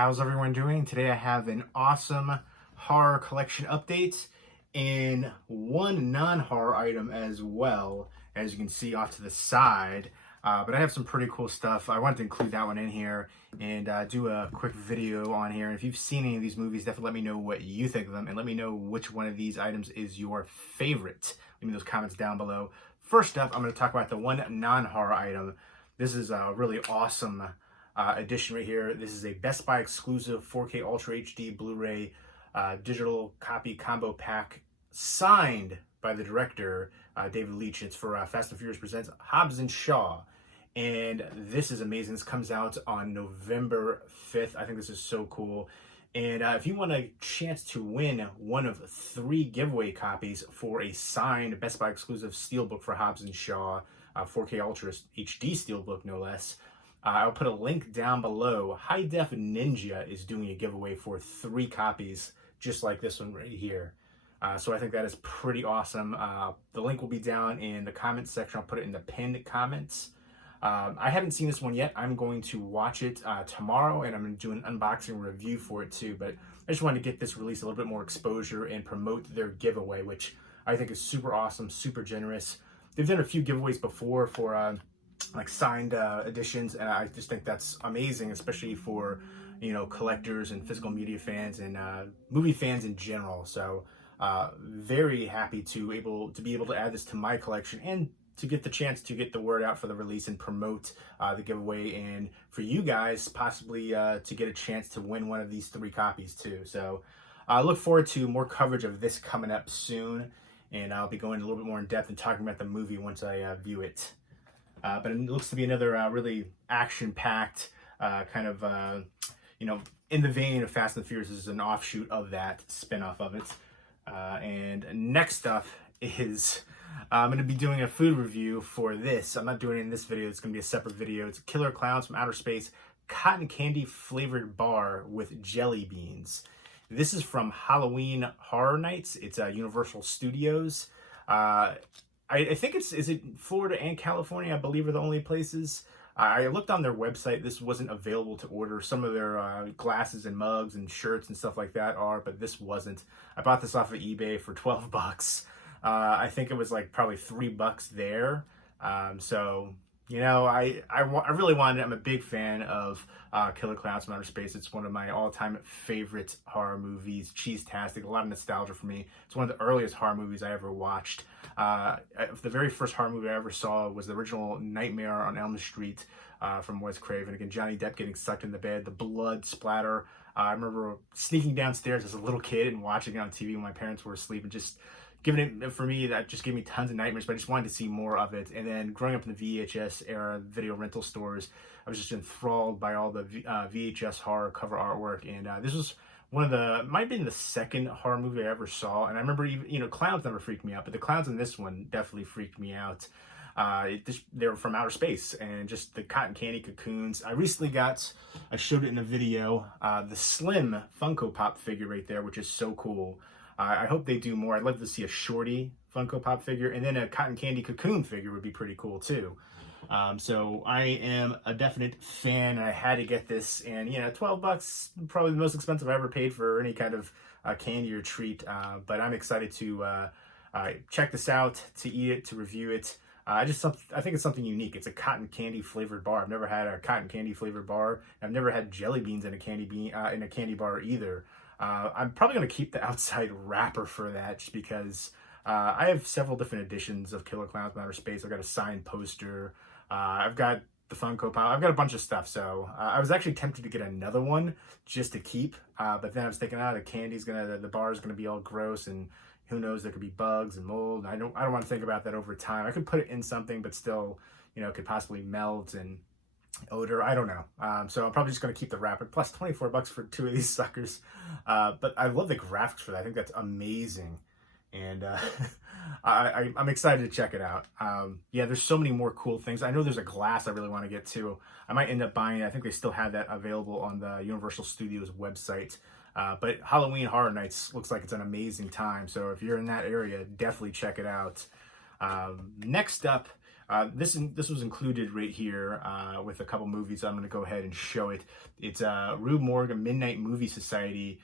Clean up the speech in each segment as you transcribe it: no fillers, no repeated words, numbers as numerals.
How's everyone doing? Today I have an awesome horror collection update and one non-horror item as well, as you can see off to the side. But I have some pretty cool stuff. I wanted to include that one in here and do a quick video on here. And if you've seen any of these movies, definitely let me know what you think of them and let me know which one of these items is your favorite. Leave me those comments down below. First up, I'm going to talk about the one non-horror item. This is a really awesome edition right here. This is a Best Buy exclusive 4K Ultra HD Blu-ray digital copy combo pack signed by the director David Leitch. It's for Fast and Furious Presents Hobbes Shaw. And this is amazing. This comes out on November 5th. I think this is so cool. And if you want a chance to win one of 3 giveaway copies for a signed Best Buy exclusive steelbook for Hobbes Shaw, 4K Ultra HD steelbook no less, I'll put a link down below. High Def Ninja is doing a giveaway for 3 copies just like this one right here. So I think that is pretty awesome. The link will be down in the comments section. I'll put it in the pinned comments. I haven't seen this one yet. I'm going to watch it tomorrow, and I'm going to do an unboxing review for it too. But I just wanted to get this release a little bit more exposure and promote their giveaway, which I think is super awesome, super generous. They've done a few giveaways before for like signed editions, and I just think that's amazing, especially for, you know, collectors and physical media fans and movie fans in general. So very happy to be able to add this to my collection and to get the chance to get the word out for the release and promote the giveaway, and for you guys possibly to get a chance to win one of these 3 copies too. So I look forward to more coverage of this coming up soon, and I'll be going a little bit more in depth and talking about the movie once I view it. But it looks to be another really action-packed kind of, you know, in the vein of Fast and Furious. Is an offshoot of that, spin-off of it. And next up is I'm going to be doing a food review for this. I'm not doing it in this video. It's going to be a separate video. It's Killer Clowns from Outer Space cotton candy flavored bar with jelly beans. This is from Halloween Horror Nights. It's Universal Studios. I think is it Florida and California, I believe, are the only places. I looked on their website. This wasn't available to order. Some of their glasses and mugs and shirts and stuff like that are, but this wasn't. I bought this off of eBay for 12 bucks. I think it was like probably $3 there. So, you know, I really wanted it. I'm a big fan of Killer Clowns from Outer Space. It's one of my all-time favorite horror movies. Cheese-tastic, a lot of nostalgia for me. It's one of the earliest horror movies I ever watched. The very first horror movie I ever saw was the original Nightmare on Elm Street from Wes Craven. Again, Johnny Depp getting sucked in the bed, the blood splatter. I remember sneaking downstairs as a little kid and watching it on TV when my parents were asleep, and just giving it, for me, that just gave me tons of nightmares, but I just wanted to see more of it. And then growing up in the VHS era, video rental stores, I was just enthralled by all the VHS horror cover artwork. And this was one of the, might have been the second horror movie I ever saw. And I remember, even, you know, clowns never freaked me out, but the clowns in this one definitely freaked me out. They were from outer space, and just the cotton candy cocoons. I recently I showed it in a video, the Slim Funko Pop figure right there, which is so cool. I hope they do more. I'd love to see a Shorty Funko Pop figure, and then a cotton candy cocoon figure would be pretty cool too. So I am a definite fan, and I had to get this. And, you know, 12 bucks, probably the most expensive I ever paid for any kind of candy or treat. But I'm excited to check this out, to eat it, to review it. I think it's something unique. It's a cotton candy flavored bar. I've never had a cotton candy flavored bar. I've never had jelly beans in a candy bar either. I'm probably going to keep the outside wrapper for that, just because I have several different editions of Killer Clowns from Outer Space. I've got a signed poster. I've got the Funko Pop. I've got a bunch of stuff. So I was actually tempted to get another one just to keep. But then I was thinking, the bar is gonna be all gross, and who knows, there could be bugs and mold. I don't want to think about that over time. I could put it in something, but still, you know, it could possibly melt and odor. I don't know. So I'm probably just going to keep the wrapper, plus 24 bucks for 2 of these suckers. But I love the graphics for that. I think that's amazing. And I'm excited to check it out. Yeah, there's so many more cool things. I know there's a glass I really want to get to. I might end up buying it. I think they still have that available on the Universal Studios website. But Halloween Horror Nights looks like it's an amazing time. So if you're in that area, definitely check it out. Next up, This was included right here with a couple movies. I'm going to go ahead and show it. It's Rue Morgue, a Midnight Movie Society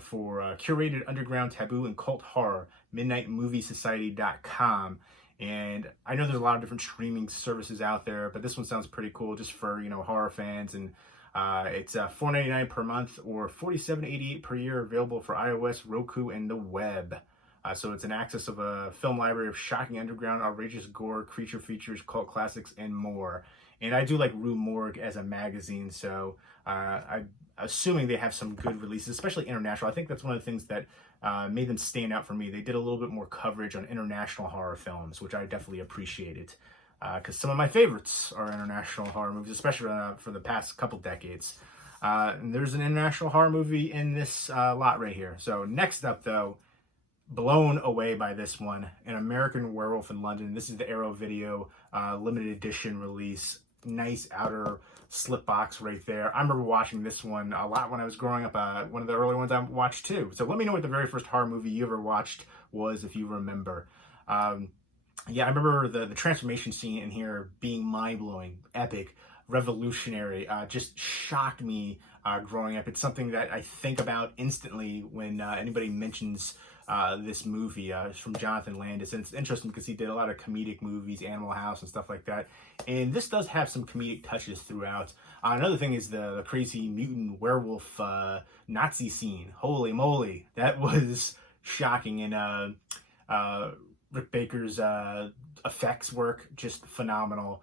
for curated underground taboo and cult horror, midnightmoviesociety.com. And I know there's a lot of different streaming services out there, but this one sounds pretty cool just for, horror fans. And it's $4.99 per month or $47.88 per year, available for iOS, Roku, and the web. So it's an access of a film library of shocking underground, outrageous gore, creature features, cult classics, and more. And I do like Rue Morgue as a magazine, so I'm assuming they have some good releases, especially international. I think that's one of the things that made them stand out for me. They did a little bit more coverage on international horror films, which I definitely appreciated. Because some of my favorites are international horror movies, especially for the past couple decades. And there's an international horror movie in this lot right here. So next up, though, blown away by this one, An American Werewolf in London. This is the Arrow Video limited edition release. Nice outer slip box right there. I remember watching this one a lot when I was growing up. One of the early ones I watched too. So let me know what the very first horror movie you ever watched was, if you remember. Yeah, I remember the transformation scene in here being mind-blowing, epic, revolutionary, just shocked me growing up. It's something that I think about instantly when anybody mentions this movie. It's from Jonathan Landis, and it's interesting because he did a lot of comedic movies, Animal House and stuff like that, and this does have some comedic touches throughout. Another thing is the crazy mutant werewolf Nazi scene. Holy moly, that was shocking. And Rick Baker's effects work, just phenomenal.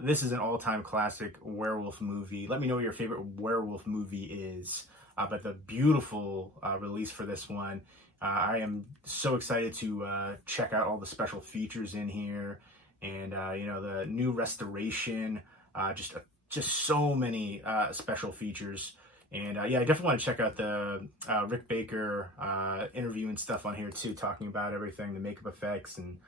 This is an all-time classic werewolf movie. Let me know what your favorite werewolf movie is. But the beautiful release for this one. I am so excited to check out all the special features in here, and the new restoration. Just so many special features. And yeah, I definitely want to check out the Rick Baker interview and stuff on here too, talking about everything, the makeup effects, and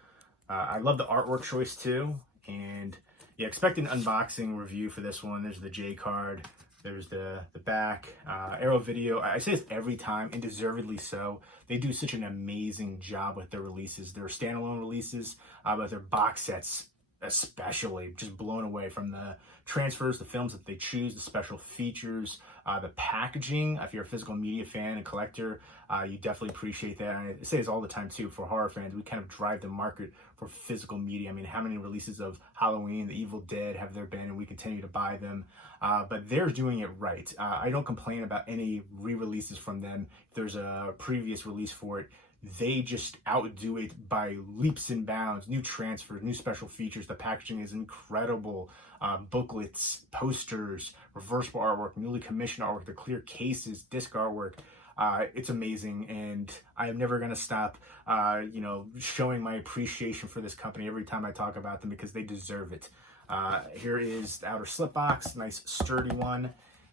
I love the artwork choice too. And yeah, expect an unboxing review for this one. There's the J card. There's the back. Arrow Video, I say this every time, and deservedly so. They do such an amazing job with their releases. Their standalone releases, but their box sets especially, just blown away from the transfers, the films that they choose, the special features, the packaging. If you're a physical media fan and collector, you definitely appreciate that. And I say this all the time too, for horror fans, we kind of drive the market for physical media. I mean, how many releases of Halloween, The Evil Dead have there been, and we continue to buy them, but they're doing it right. I don't complain about any re-releases from them. If there's a previous release for it, they just outdo it by leaps and bounds. New transfers, new special features. The packaging is incredible. Booklets, posters, reversible artwork, newly commissioned artwork, the clear cases, disc artwork. It's amazing, and I am never going to stop, showing my appreciation for this company every time I talk about them, because they deserve it. Here is the outer slip box, nice sturdy one.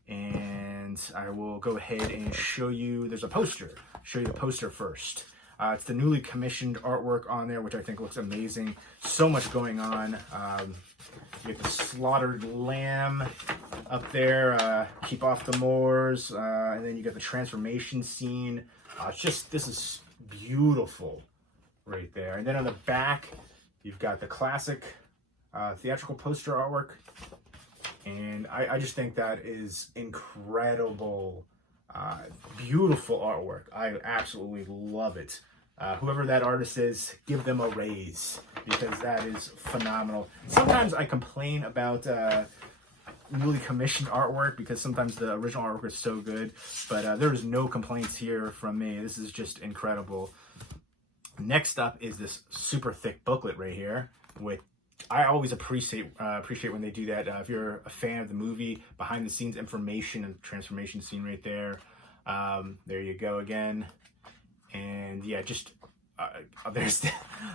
And I will go ahead and show you, there's a poster. Show you the poster first. It's the newly commissioned artwork on there, which I think looks amazing. So much going on. You get the slaughtered lamb up there, keep off the moors, and then you get the transformation scene. This is beautiful right there. And then on the back, you've got the classic theatrical poster artwork. And I just think that is incredible. Beautiful artwork. I absolutely love it. Whoever that artist is, give them a raise, because that is phenomenal. Sometimes I complain about newly commissioned artwork, because sometimes the original artwork is so good, but there is no complaints here from me. This is just incredible. Next up is this super thick booklet right here, with I always appreciate when they do that. If you're a fan of the movie, behind the scenes information and transformation scene right there. There you go again. And yeah, just there's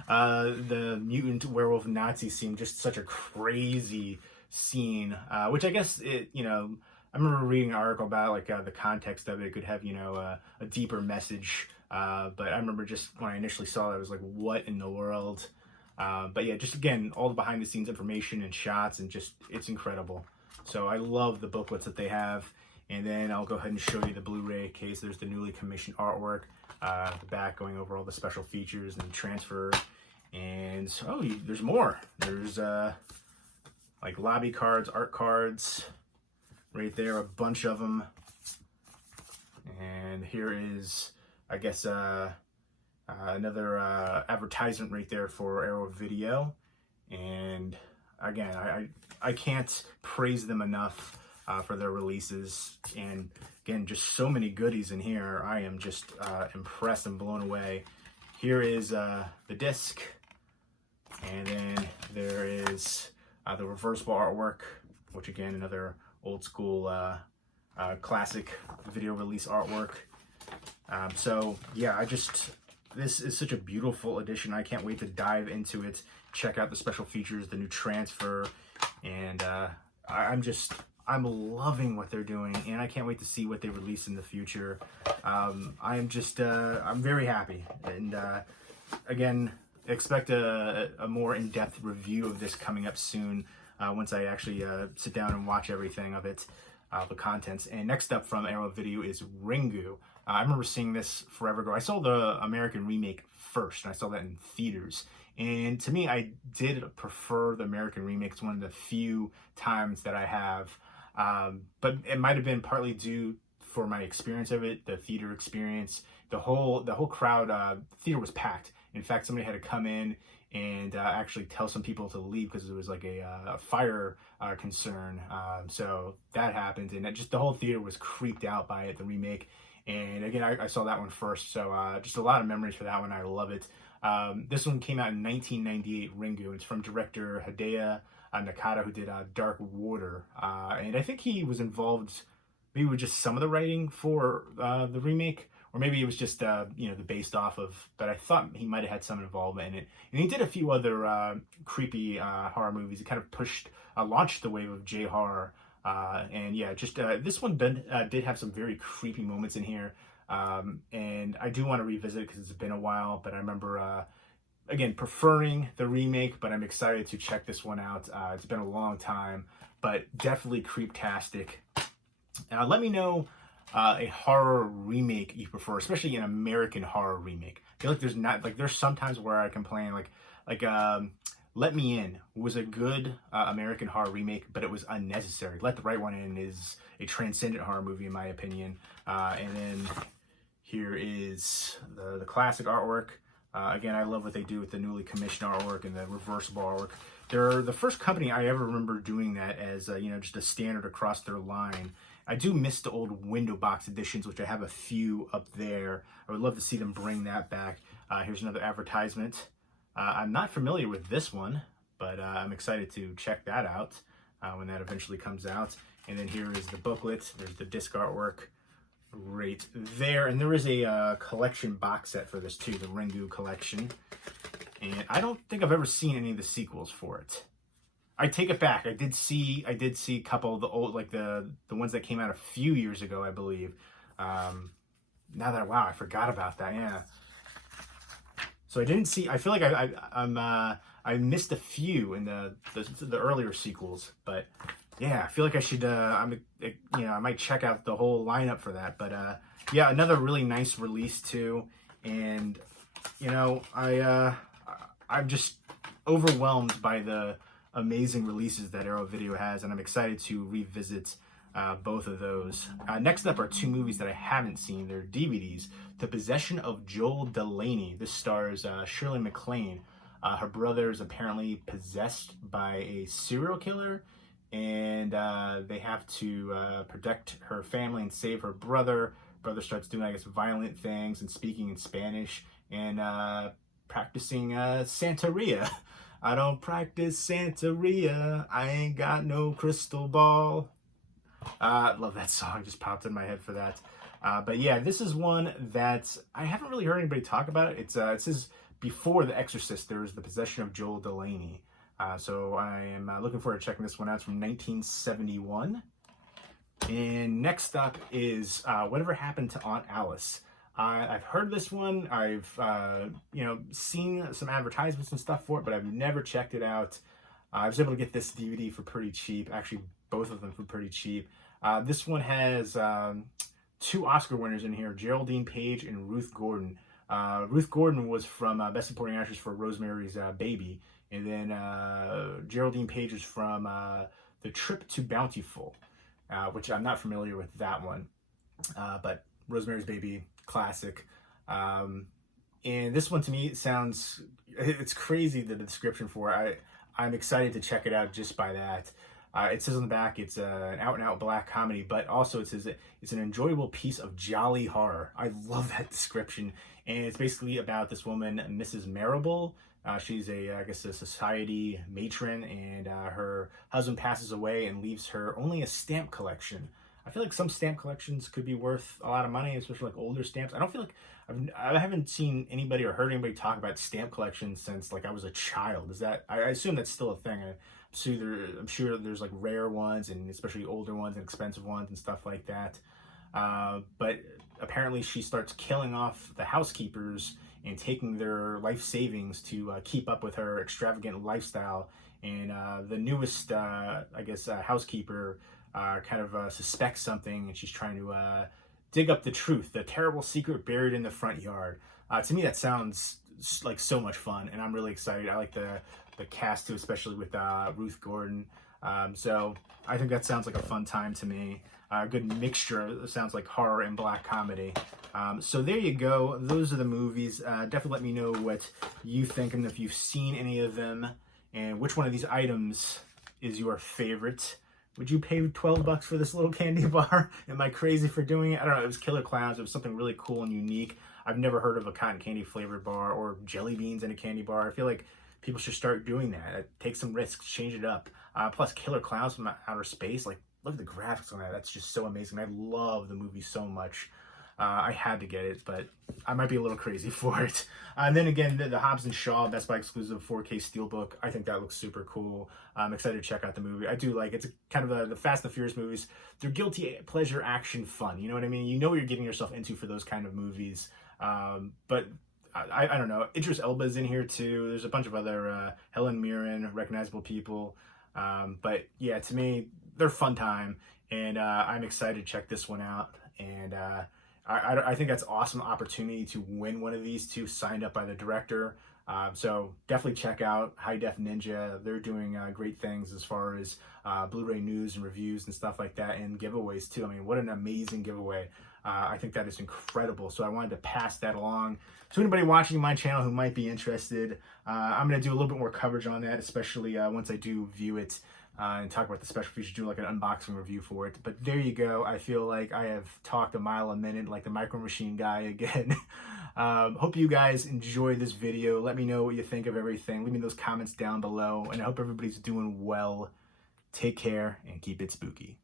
the mutant werewolf Nazi scene. Just such a crazy scene, which I guess I remember reading an article about like the context of it. It could have a deeper message. But I remember just when I initially saw it, I was like, what in the world? But yeah, just again, all the behind the scenes information and shots, and just, it's incredible. So I love the booklets that they have. And then I'll go ahead and show you the Blu-ray case. There's the newly commissioned artwork, the back going over all the special features and transfer. And oh, there's more. There's like lobby cards, art cards, right there, a bunch of them. And here is, I guess, another advertisement right there for Arrow Video. And again, I can't praise them enough for their releases. And again, just so many goodies in here. I am just impressed and blown away. Here is the disc, and then there is the reversible artwork, which again, another old school classic video release artwork. So yeah, this is such a beautiful edition. I can't wait to dive into it, check out the special features, the new transfer, and I'm loving what they're doing, and I can't wait to see what they release in the future. I'm very happy, and again, expect a more in-depth review of this coming up soon once I actually sit down and watch everything of it, the contents. And next up from Arrow Video is Ringu. I remember seeing this forever ago. I saw the American remake first, and I saw that in theaters. And to me, I did prefer the American remake. It's one of the few times that I have. But it might have been partly due for my experience of it, the theater experience. The whole crowd, theater was packed. In fact, somebody had to come in and actually tell some people to leave because it was like a fire concern. So that happened, and just the whole theater was creeped out by it, the remake. And again, I saw that one first, so just a lot of memories for that one. I love it. This one came out in 1998, Ringu. It's from director Hideo Nakata, who did Dark Water. And I think he was involved maybe with just some of the writing for the remake, or maybe it was just, the based off of, but I thought he might have had some involvement in it. And he did a few other creepy horror movies. He kind of launched the wave of J-horror. And yeah, just this one did have some very creepy moments in here. And I do want to revisit it because it's been a while, but I remember, again, preferring the remake, but I'm excited to check this one out. It's been a long time, but definitely creeptastic. Let me know a horror remake you prefer, especially an American horror remake. I feel like there's sometimes where I complain, like Let Me In was a good American horror remake, but it was unnecessary. Let the Right One In is a transcendent horror movie, in my opinion. And then here is the classic artwork. Again, I love what they do with the newly commissioned artwork and the reversible artwork. They're the first company I ever remember doing that as just a standard across their line. I do miss the old window box editions, which I have a few up there. I would love to see them bring that back. Here's another advertisement. I'm not familiar with this one, but I'm excited to check that out when that eventually comes out. And then here is the booklet. There's the disc artwork right there. And there is a collection box set for this too, the Ringu collection. And I don't think I've ever seen any of the sequels for it. I take it back. I did see a couple of the old, like the ones that came out a few years ago, I believe. Now that, wow, I forgot about that. Yeah. So I didn't see. I feel like I missed a few in the earlier sequels, but yeah, I feel like I should. I might check out the whole lineup for that. But yeah, another really nice release too, and I'm just overwhelmed by the amazing releases that Arrow Video has, and I'm excited to revisit both of those. Next up are two movies that I haven't seen. They're DVDs. The Possession of Joel Delaney. This stars Shirley MacLaine. Her brother is apparently possessed by a serial killer, and they have to protect her family and save her brother. Brother starts doing, I guess, violent things and speaking in Spanish and practicing Santeria. I don't practice Santeria. I ain't got no crystal ball. I love that song. Just popped in my head for that. But yeah, this is one that I haven't really heard anybody talk about. It says before The Exorcist, there was The Possession of Joel Delaney. So I am looking forward to checking this one out. It's from 1971. And next up is Whatever Happened to Aunt Alice. I've heard this one. I've seen some advertisements and stuff for it, but I've never checked it out. I was able to get this DVD for pretty cheap. Actually, both of them for pretty cheap. This one has two Oscar winners in here, Geraldine Page and Ruth Gordon. Ruth Gordon was from Best Supporting Actress for Rosemary's Baby, and then Geraldine Page is from The Trip to Bountiful, which I'm not familiar with that one, but Rosemary's Baby, classic. And this one to me sounds, it's crazy, the description for it. I'm excited to check it out just by that. It says on the back it's an out-and-out black comedy, but also it says it's an enjoyable piece of jolly horror. I love that description. And it's basically about this woman, Mrs. Marable. She's I guess a society matron, and her husband passes away and leaves her only a stamp collection. I feel like some stamp collections could be worth a lot of money, especially like older stamps. I don't feel like I haven't seen anybody or heard anybody talk about stamp collections since like I was a child. Is that, I assume that's still a thing. I'm sure there's like rare ones, and especially older ones and expensive ones and stuff like that. But apparently she starts killing off the housekeepers and taking their life savings to keep up with her extravagant lifestyle. And the newest, I guess, housekeeper kind of suspects something, and she's trying to dig up the truth, the terrible secret buried in the front yard. To me, that sounds like so much fun, and I'm really excited. I like the cast too, especially with Ruth Gordon. So I think that sounds like a fun time to me. A good mixture. It sounds like horror and black comedy. So there you go. Those are the movies. Definitely let me know what you think, and if you've seen any of them, and which one of these items is your favorite. Would you pay $12 for this little candy bar? Am I crazy for doing it? I don't know. It was Killer Clowns. It was something really cool and unique. I've never heard of a cotton candy flavored bar or jelly beans in a candy bar. I feel like people should start doing that. Take some risks, change it up. Plus, Killer Clowns from Outer Space. Like, look at the graphics on that. That's just so amazing. I love the movie so much. I had to get it, but I might be a little crazy for it. And then again, the Hobbes Shaw Best Buy exclusive 4K Steelbook. I think that looks super cool. I'm excited to check out the movie. I do like, it's kind of the Fast and Furious movies. They're guilty pleasure action fun. You know what I mean? You know what you're getting yourself into for those kind of movies. But I don't know. Idris Elba's in here too. There's a bunch of other Helen Mirren, recognizable people. But yeah, to me, they're fun time, and I'm excited to check this one out. And I think that's an awesome opportunity to win one of these two, signed up by the director. So definitely check out High Def Ninja. They're doing great things as far as Blu-ray news and reviews and stuff like that, and giveaways too. I mean, what an amazing giveaway. I think that is incredible. So I wanted to pass that along to anybody watching my channel who might be interested. I'm going to do a little bit more coverage on that, especially once I do view it. And talk about the special features, do like an unboxing review for it. But there you go. I feel like I have talked a mile a minute like the Micro Machine guy again. Hope you guys enjoy this video. Let me know what you think of everything. Leave me those comments down below. And I hope everybody's doing well. Take care and keep it spooky.